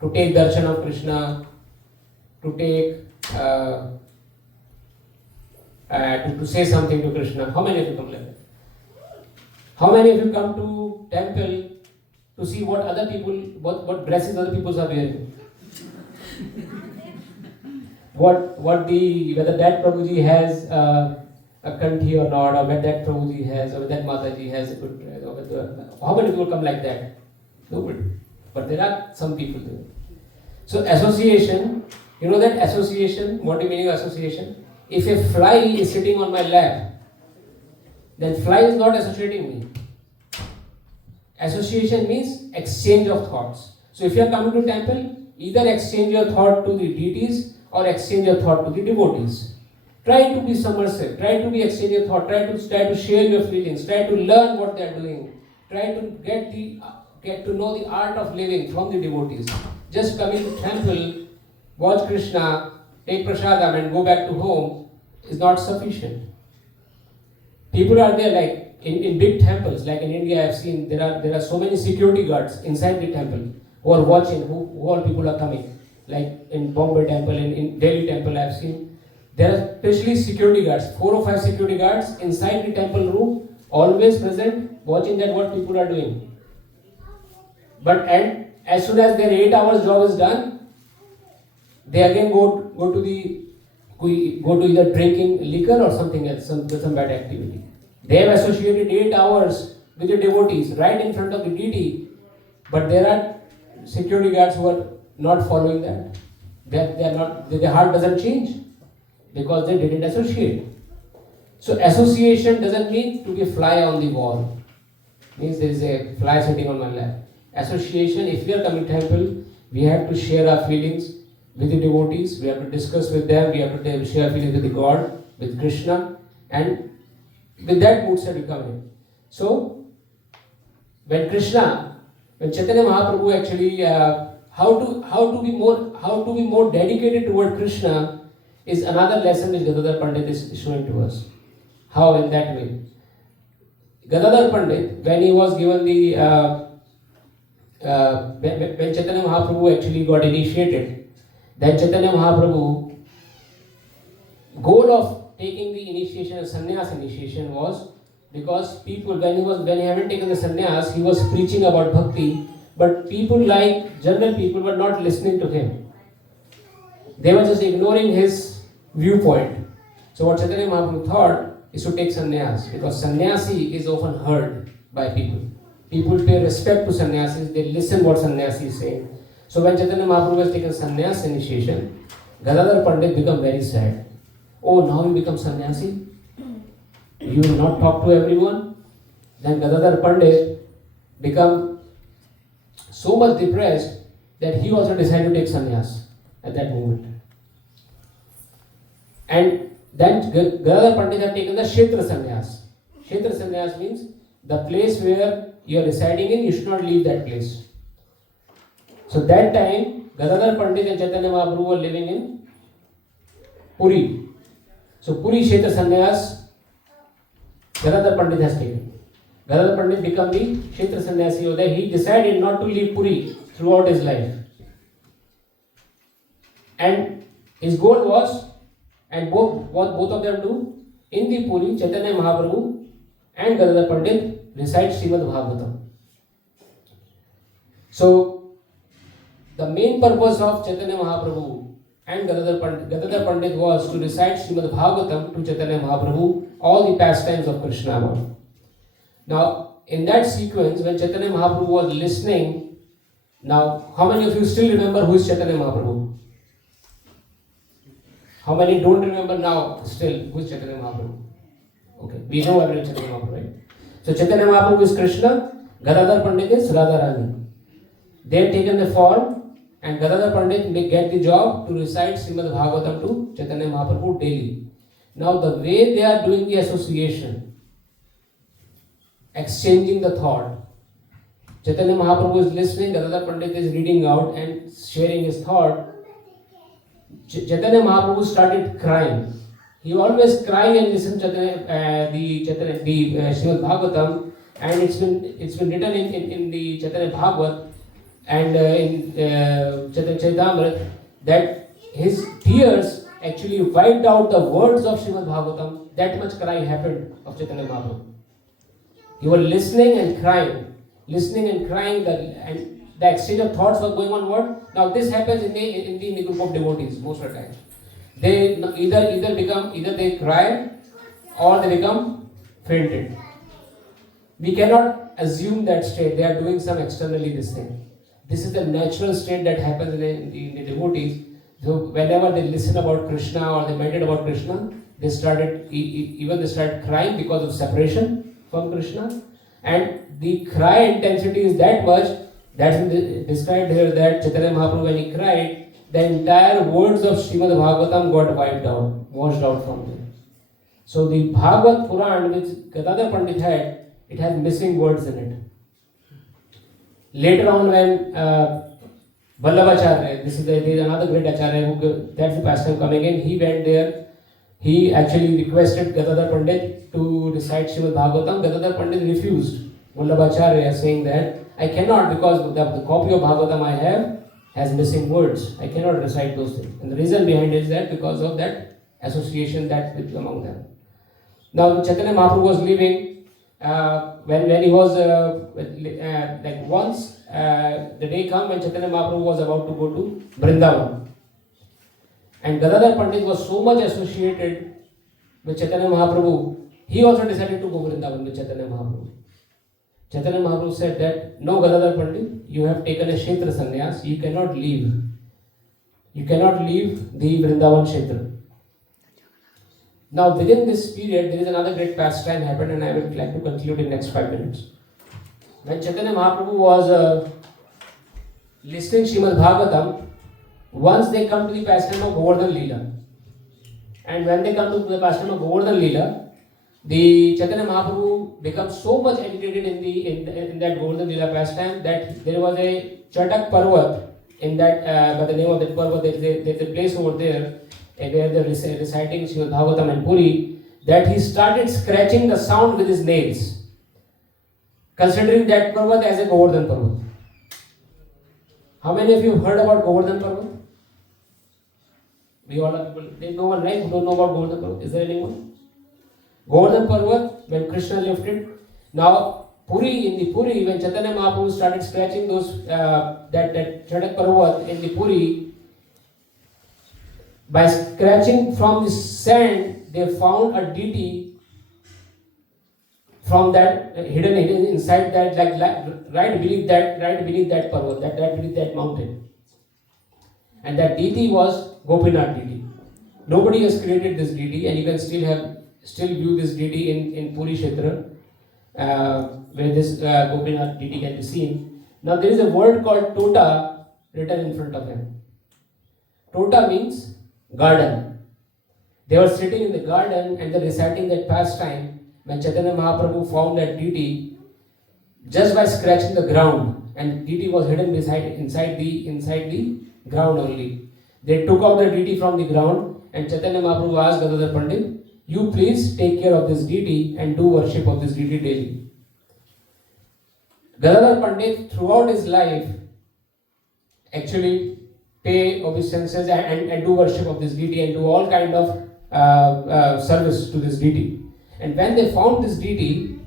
To take darshan of Krishna, to take to say something to Krishna. How many of you come like that? How many of you come to temple to see what other people, what dresses other people are wearing? Whether that Prabhuji has a kanthi or not, or whether that Prabhuji has, or whether that Mataji has a good dress, or whether, how many people come like that? Nobody. But there are some people there. So association, you know that association, what do you mean of association? If a fly is sitting on my lap, then fly is not associating me. Association means exchange of thoughts. So if you are coming to temple, either exchange your thought to the deities or exchange your thought to the devotees. Try to be submersive, try to be exchange your thought, try to share your feelings, try to learn what they are doing, try to get to know the art of living from the devotees. Just coming to temple, watch Krishna, take prasadam and go back to home is not sufficient. People are there, like in big temples, like in India I have seen there are so many security guards inside the temple who are watching who all people are coming. Like in Bombay temple, in Delhi temple I have seen there are especially security guards, 4 or 5 security guards inside the temple room, always present, watching that what people are doing. But as soon as their 8 hours job is done, they again go to either drinking liquor or something else, some bad activity. They have associated 8 hours with the devotees right in front of the deity, but there are security guards who are not following that. Their heart doesn't change because they didn't associate. So association doesn't mean to be a fly on the wall. Means there is a fly sitting on my lap. Association, if we are coming to temple, we have to share our feelings with the devotees, we have to discuss with them, we have to share feelings with the God, with Krishna, and with that mood set we come in. So, when Chaitanya Mahaprabhu actually, how to be more dedicated toward Krishna is another lesson which Gadadhar Pandit is showing to us. How in that way? Gadadhar Pandit, when he was given the when Chaitanya Mahaprabhu actually got initiated, then Chaitanya Mahaprabhu goal of taking the initiation, sannyas initiation was because people when he hadn't taken the sannyas, he was preaching about bhakti, but people like general people were not listening to him. They were just ignoring his viewpoint. So what Chaitanya Mahaprabhu thought is to take sannyas, because sannyasi is often heard by people. People pay respect to sannyasis, they listen what sannyasi is saying. So when Chaitanya Mahaprabhu has taken sannyas initiation, Gadadhar Pandit became very sad. Oh, now you become sannyasi? You will not talk to everyone? Then Gadadhar Pandit became so much depressed that he also decided to take sannyas at that moment. And then Gadadhar Pandit have taken the Kshetra sannyas. Kshetra sannyas means the place where you are residing in, you should not leave that place. So that time, Gadadhar Pandit and Chaitanya Mahaprabhu were living in Puri. So Puri Kshetra sannyas, Gadadhar Pandit has taken. Gadadhar Pandit became the Kshetra sannyasi over there. He decided not to leave Puri throughout his life. And his goal was, and what both of them do, in the Puri, Chaitanya Mahaprabhu and Gadadhar Pandit recite Srimad Bhagavatam. So, the main purpose of Chaitanya Mahaprabhu and Gadadhar Pandit was to recite Srimad Bhagavatam to Chaitanya Mahaprabhu, all the pastimes of Krishna. Now, in that sequence, when Chaitanya Mahaprabhu was listening, now, how many of you still remember who is Chaitanya Mahaprabhu? How many don't remember now still who is Chaitanya Mahaprabhu? Okay, we know every Chaitanya Mahaprabhu, right? So Chaitanya Mahaprabhu is Krishna, Gadadhar Pandit is Radharani. They have taken the form and Gadadhar Pandit may get the job to recite Srimad Bhagavatam to Chaitanya Mahaprabhu daily. Now the way they are doing the association, exchanging the thought, Chaitanya Mahaprabhu is listening, Gadadhar Pandit is reading out and sharing his thought. Chaitanya Mahaprabhu started crying. He always cry and listen to the Srimad Bhagavatam, and it's been written in the Chaitanya Bhagavat and in Chaitanya Charitamrita that his tears actually wiped out the words of Srimad Bhagavatam. That much cry happened of Chaitanya Mahaprabhu. He was listening and crying. Listening and crying, and the exchange of thoughts was going on. What? Now this happens in the group of devotees most of the time. They either they cry or they become fainted. We cannot assume that state. They are doing some externally this thing. This is the natural state that happens in the devotees. So whenever they listen about Krishna or they meditate about Krishna, they started crying because of separation from Krishna, and the cry intensity is that much that's described here that Chaitanya Mahaprabhu, when he cried, the entire words of Srimad Bhagavatam got wiped out, washed out from them. So the Bhagavad Puran which Gadadhar Pandit had, it has missing words in it. Later on, when Vallabhacharya, there is another great Acharya, that's the pastime coming in, he went there. He actually requested Gadadhar Pandit to recite Srimad Bhagavatam. Gadadhar Pandit refused. Vallabhacharya saying that I cannot, because the copy of Bhagavatam I have has missing words. I cannot recite those things. And the reason behind it is that because of that association that with among them. Now Chaitanya Mahaprabhu was leaving when he was like once the day come when Chaitanya Mahaprabhu was about to go to Vrindavan. And Gadadhar Pandit was so much associated with Chaitanya Mahaprabhu, he also decided to go Vrindavan with Chaitanya Mahaprabhu. Chaitanya Mahaprabhu said that, no Gadadhar Pandit, you have taken a Kshetra sannyas, you cannot leave. You cannot leave the Vrindavan Kshetra. Now within this period, there is another great pastime happened, and I would like to conclude in next 5 minutes. When Chaitanya Mahaprabhu was listening Srimad Bhagavatam, once they come to the pastime of Govardhan Leela. And when they come to the pastime of Govardhan Leela, the Chaitanya Mahaprabhu becomes so much agitated in that Govardhan Leela pastime that there was a Chatak Parvat in that by the name of that Parvat. There is a place over there where they are reciting Srimad Bhagavatam and Puri, that he started scratching the sound with his nails, considering that Parvat as a Govardhan Parvat. How many of you heard about Govardhan Parvat? We all are people. There is no one, right, who don't know about Govardhan Parvat. Is there anyone? Govardhan Parvat, when Krishna lifted. Now in the Puri, when Chaitanya Mahaprabhu started scratching those that Chatak Parvat in the Puri, by scratching from the sand, they found a deity from that hidden inside that, right beneath that Parvat, right beneath that mountain. And that deity was Gopinath deity. Nobody has created this deity, and you can still view this deity in Puri Kshetra, where this Gopinath deity can be seen. Now there is a word called Tota written in front of him. Tota means garden. They were sitting in the garden and they're reciting that pastime when Chaitanya Mahaprabhu found that deity just by scratching the ground, and deity was hidden inside the ground only. They took out the deity from the ground, and Chaitanya Mahaprabhu asked Gadadhar Pandit, you please take care of this deity and do worship of this deity daily. Gadadhar Pandit throughout his life actually pay obeisances and do worship of this deity and do all kind of service to this deity. And when they found this deity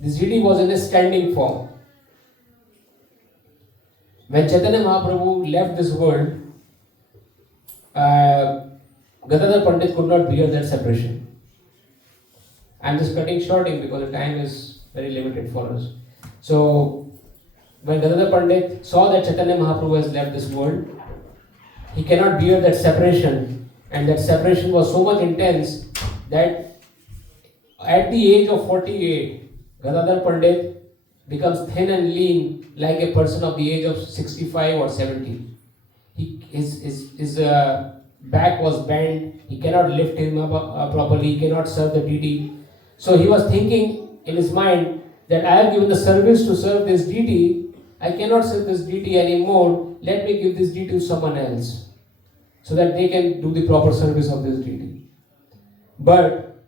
was in a standing form. When Chaitanya Mahaprabhu left this world, Gadadhar Pandit could not bear that separation. I am just cutting shorting because the time is very limited for us. So, when Gadadhar Pandit saw that Chaitanya Mahaprabhu has left this world, he cannot bear that separation, and that separation was so much intense that at the age of 48, Gadadhar Pandit becomes thin and lean like a person of the age of 65 or 70. His back was bent, he cannot lift him up properly, he cannot serve the deity. So he was thinking in his mind that I have given the service to serve this deity, I cannot serve this deity anymore, let me give this deity to someone else so that they can do the proper service of this deity. But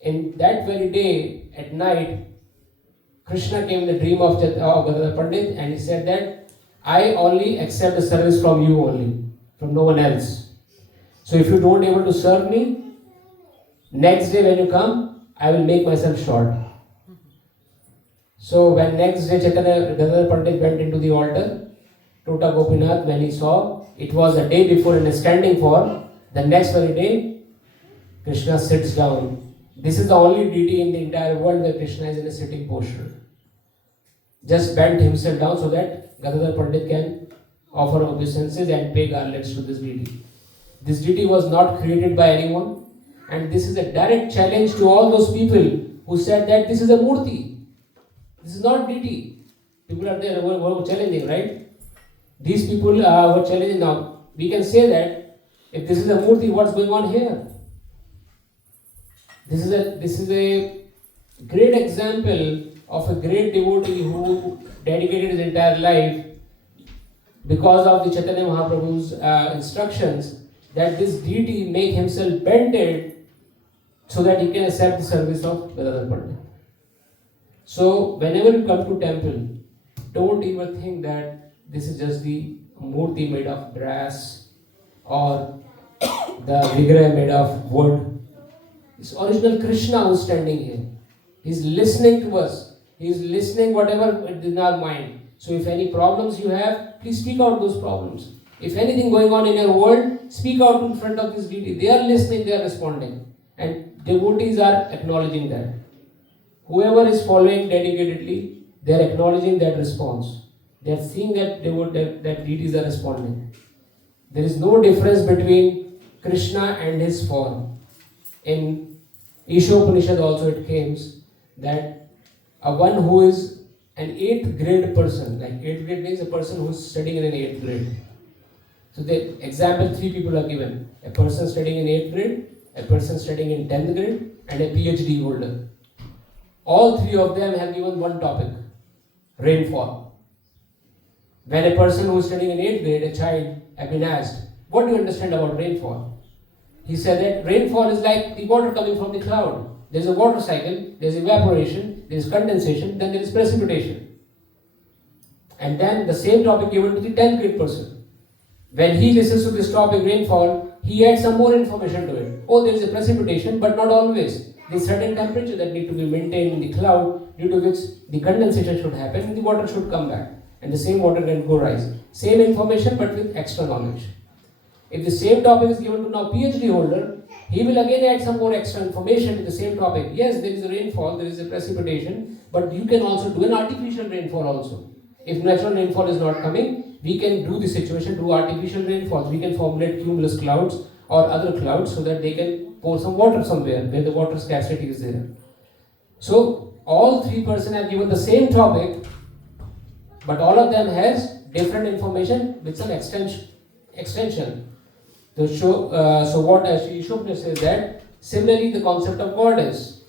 in that very day, at night, Krishna came in the dream of Gadadhar Pandit and he said that I only accept the service from you only, from no one else. So if you don't able to serve me, next day when you come, I will make myself short. So when next day Chaitanya Gadadhar Pandit went into the altar, Tota Gopinath, when he saw it was the day before in a standing form, the next very day, Krishna sits down. This is the only deity in the entire world where Krishna is in a sitting posture. Just bent himself down so that Gadadhar Pandit can offer obeisances and pay garlands to this deity. This deity was not created by anyone, and this is a direct challenge to all those people who said that this is a murti. This is not deity. People are there who are challenging, right? These people were challenging now. We can say that if this is a murti, what's going on here? This is a great example of a great devotee who dedicated his entire life because of the Chaitanya Mahaprabhu's instructions that this deity make himself bended so that he can accept the service of Gadadhar Pandit. So whenever you come to temple, don't even think that this is just the murti made of brass or the vigraha made of wood. It's original Krishna who's standing here. He's listening to us. He's listening whatever is in our mind. So if any problems you have, please speak out those problems. If anything going on in your world, speak out in front of this deity. They are listening, they are responding. And devotees are acknowledging that. Whoever is following dedicatedly, they are acknowledging that response. They are seeing that that deities are responding. There is no difference between Krishna and his form. In Ishopanishad also it comes that one who is an 8th grade person, like 8th grade means a person who is studying in an 8th grade. So the example 3 people are given. A person studying in 8th grade, a person studying in 10th grade, and a PhD holder. All 3 of them have given one topic, rainfall. When a person who is studying in 8th grade, a child, have been asked, what do you understand about rainfall? He said that rainfall is like the water coming from the cloud. There is a water cycle, there is evaporation, there is condensation, then there is precipitation. And then the same topic given to the 10th grade person. When he listens to this topic, rainfall, he adds some more information to it. Oh, there is a precipitation, but not always. There is certain temperature that need to be maintained in the cloud, due to which the condensation should happen and the water should come back. And the same water can go rise. Same information, but with extra knowledge. If the same topic is given to now PhD holder, he will again add some more extra information to the same topic. Yes, there is a rainfall, there is a precipitation, but you can also do an artificial rainfall also. If natural rainfall is not coming, we can do the situation through artificial rainfalls. We can formulate cumulus clouds or other clouds so that they can pour some water somewhere where the water scarcity is there. So all 3 persons have given the same topic, but all of them has different information with some extension. So what Shri Shukla says that similarly the concept of God is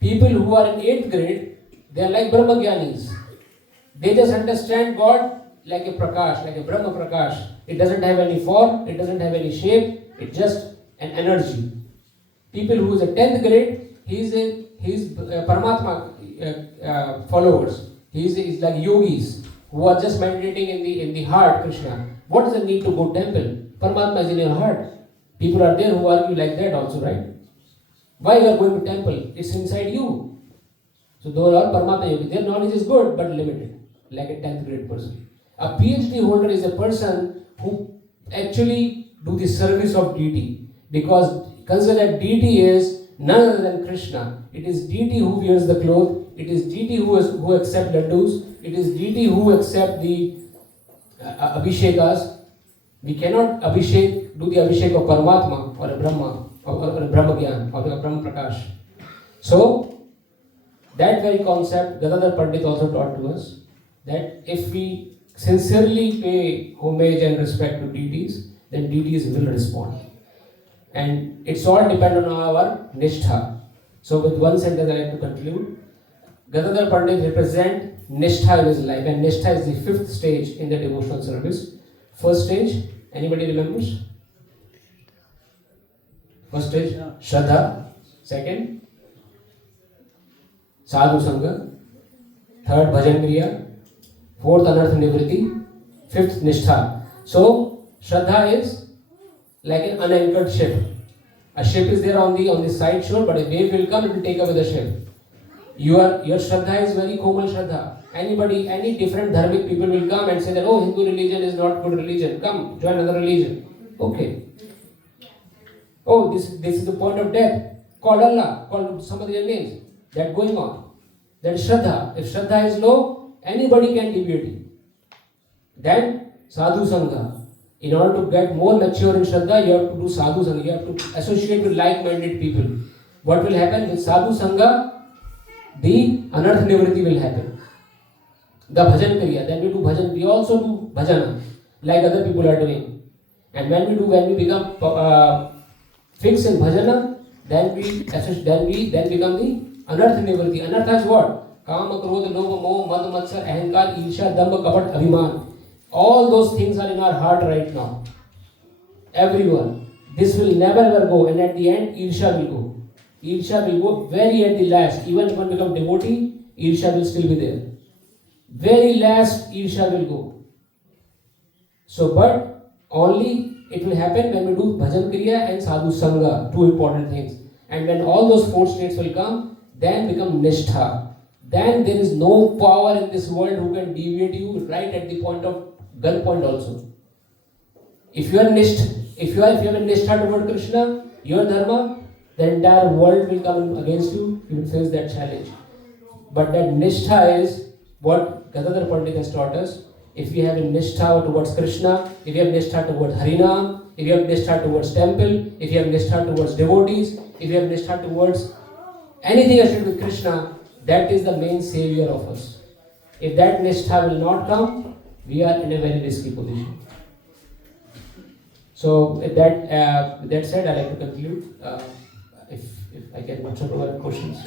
people who are in 8th grade, they are like Brahmagyanis. They just understand God like a Prakash, like a Brahma Prakash. It doesn't have any form, it doesn't have any shape, it's just an energy. People who is a 10th grade, he's Paramatma followers. He's like yogis who are just meditating in the heart, Krishna. What is the need to go temple? Paramatma is in your heart. People are there who argue like that also, right? Why you are going to temple? It's inside you. So those are Paramatma yogis. Their knowledge is good but limited, like a 10th grade person. A PhD holder is a person who actually do the service of deity, because consider that deity is none other than Krishna. It is deity who wears the cloth. It is deity who accept laddus. It is deity who accept the abhishekas. We cannot do the abhishek of Paramatma or a Brahma or a Brahmagyan or a Brahma Prakash. So that very concept Gadadhar Pandit also taught to us, that if we sincerely pay homage and respect to deities, then deities will respond. And it's all dependent on our nishtha. So with one sentence I like to conclude. Gadadhar Pandit represent Nishtha in his life, and Nishtha is the fifth stage in the devotional service. First stage, anybody remembers? First stage, Shraddha. Second, Sadhu Sangha. Third, Bhajan Kriya. Fourth, Anartha Nivritti. Fifth, Nishtha. So, Shraddha is like an unanchored ship. A ship is there on the side shore, but a wave will come, it will take away the ship. Your Shraddha is very Komal Shraddha. Anybody, any different dharmic people will come and say that, oh, Hindu religion is not good religion. Come, join another religion. Okay. Oh, this is the point of death. Call Allah, call some of their names. That going on. That is Shraddha. If Shraddha is low, anybody can deviate you. Then Sadhu Sangha. In order to get more mature in Shraddha, you have to do Sadhu Sangha. You have to associate with like-minded people. What will happen with Sadhu Sangha? The Anartha Nivritti will happen. The Bhajan Kriya. Then we do Bhajan. We also do Bhajana, like other people are doing. And when we become fixed in Bhajana, then we become the Anartha Nivritti. Anartha is what? Kama, Krodha, Lobha, Moha, Mad, Matsar, Ahankar, Irsha, Dambha, Kapat, Abhiman. All those things are in our heart right now. Everyone. This will never ever go, and at the end, Irsha will go. Irsha will go very at the last. Even when we become devotee, Irsha will still be there. Very last, Irsha will go. So, but only it will happen when we do Bhajan Kriya and Sadhu Sangha, two important things. And when all those four states will come, then become Nishtha. Then there is no power in this world who can deviate you right at the point of gun point also. If you are if you have a Nishtha toward Krishna, your dharma, the entire world will come against you. You will face that challenge. But that Nishtha is what Gadadhar Pandit has taught us. If you have a Nishtha towards Krishna, if you have Nishtha towards Harinam, if you have Nishtha towards temple, if you have Nishtha towards devotees, if you have Nishtha towards anything associated with Krishna, that is the main savior of us. If that Nishtha will not come, we are in a very risky position. So with that said, I like to conclude. If I can answer other questions.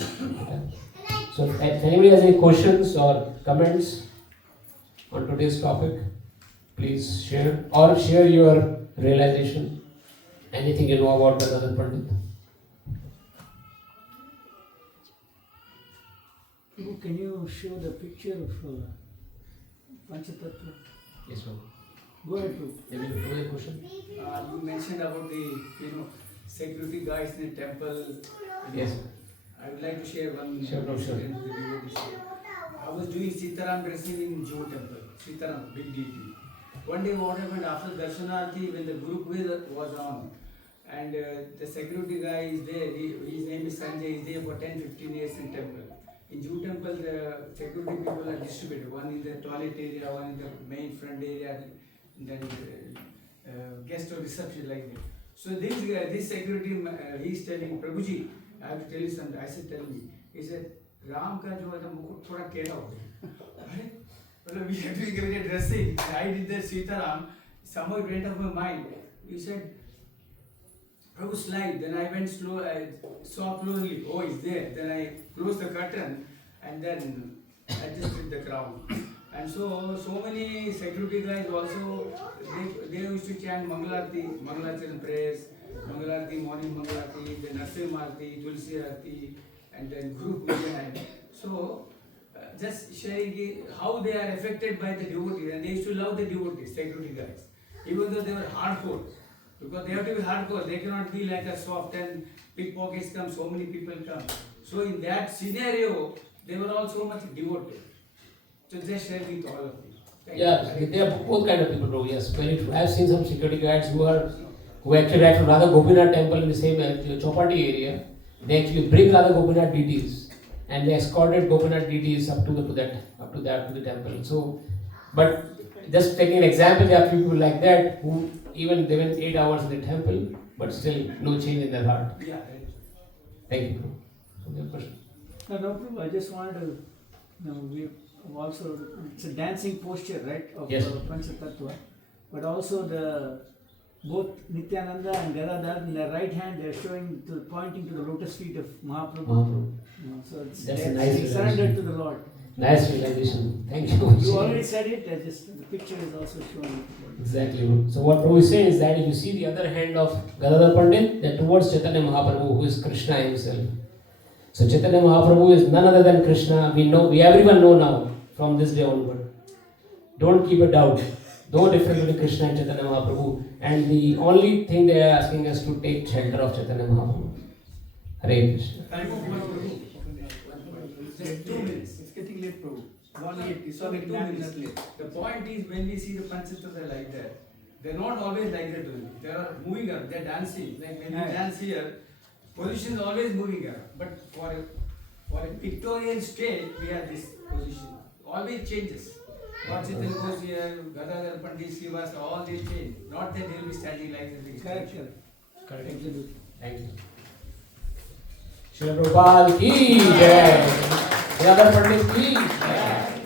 So if anybody has any questions or comments on today's topic, please share or share your realization. Anything you know about Gadadhar Pandit. Can you show the picture of Panchatattva? Yes, ma'am. Go ahead, Prabhu. Any question? You mentioned about the security guys in the temple. Yes. I would like to share one Sure. incident with the devotees. I was doing Sitaram dressing in Jew temple. Sitaram, big deity. One day what happened after Darshanarti, when the Guru Kved was on, and the security guy is there, his name is Sanjay, is there for 10-15 years in temple. In Jew temple, the security people are distributed, one in the toilet area, one in the main front area, then guest or reception like that. So this security, he is telling, Prabhuji, I have to tell you something. I said, tell me. He said, Ram ka jo hai na mukut thoda kela ho gaya. Well, we have to be great at dressing. And I did that Sitaram. Somehow it went off my mind. He said, Prabhu slide. Then I went slow. I saw closely. Oh, it's there. Then I closed the curtain and then I just did the crown. And so many security guys also, they used to chant Mangalarti, Mangalachan prayers, Mangalarti, morning Mangalarti, then Narsimha Arti, Tulsi Arti, and then Guru Puja. So, just sharing how they are affected by the devotees, and they used to love the devotees, security guys, even though they were hardcore. Because they have to be hardcore, they cannot be like a soft and pickpockets come, so many people come. So in that scenario, they were all so much devoted. So just share with all of you. Yeah, they are both kind of people, bro. Yes, very true. I have seen some security guards who actually at Radha Gopinath temple in the same Chopati area. They actually bring Radha Gopinath deities and they escorted Gopinath deities up to the temple. So, but just taking an example, there are people like that who even they went 8 hours in the temple, but still no change in their heart. Yeah, right. Thank you, bro. So, your question. No, Prabhu, I just wanted to, we also, it's a dancing posture, right, of Yes. Panchatattva, but also both Nityananda and Gadadhar in their right hand, they are pointing to the lotus feet of Mahaprabhu. Mahaprabhu. So it's That's a nice surrendered to the Lord. Nice realization. Thank you. You already said it, just the picture is also showing. Exactly. So what Prabhu is saying is that if you see the other hand of Gadadhar Pandit, that towards Chaitanya Mahaprabhu, who is Krishna himself. So Chaitanya Mahaprabhu is none other than Krishna. We everyone know now from this day onward. Don't keep a doubt. No difference between Krishna and Chaitanya Mahaprabhu. And the only thing they are asking us to take shelter of Chaitanya Mahaprabhu. Hare Krishna. Just 2 minutes. It's getting late, Prabhu. So the 2 minutes late. The point is when we see the Panchatattva like that, they're not always like that only. They are moving up, they're dancing. Like when we dance here, position is always moving up. But for a Victorian state, we have this position. Always changes. Lord Chaitanya goes here, Gadadhar Pandit, Srivastava, all they change. Not that they'll be standing like this. Correct. Correct. Thank you. Srila Prabhupada ki jai. Gadadhar Pandit ki jai.